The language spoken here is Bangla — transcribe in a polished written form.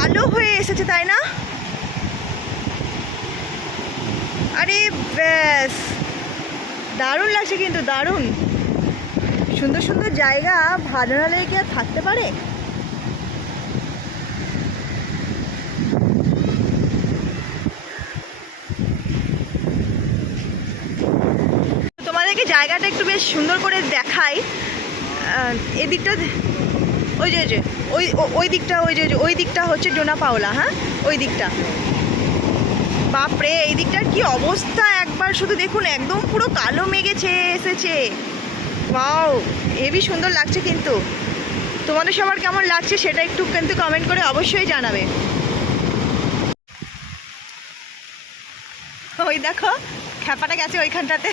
কালো হয়ে এসেছে, তাই না? আরে ব্যাস, দারুণ লাগছে কিন্তু, দারুণ সুন্দর সুন্দর জায়গা ভালো না লেগে কি আর থাকতে পারে? তোমাদেরকে জায়গাটা একটু বেশ সুন্দর করে দেখাই। এদিকটা ওই যে ওই ওই দিকটা, ওই দিকটা হচ্ছে ডোনা পাওলা। হ্যাঁ, ওই দিকটা। বাপরে, এই দিকটার কি অবস্থা একবার শুধু দেখুন, একদম পুরো কালো মেঘে ছেয়ে এসেছে। ওয়াও, হেবি সুন্দর লাগছে কিন্তু। তোমাদের সবার কেমন লাগছে সেটা একটু কিন্তু কমেন্ট করে অবশ্যই জানাবে। ওই দেখো, খ্যাপাটা গেছে ওইখানটাতে।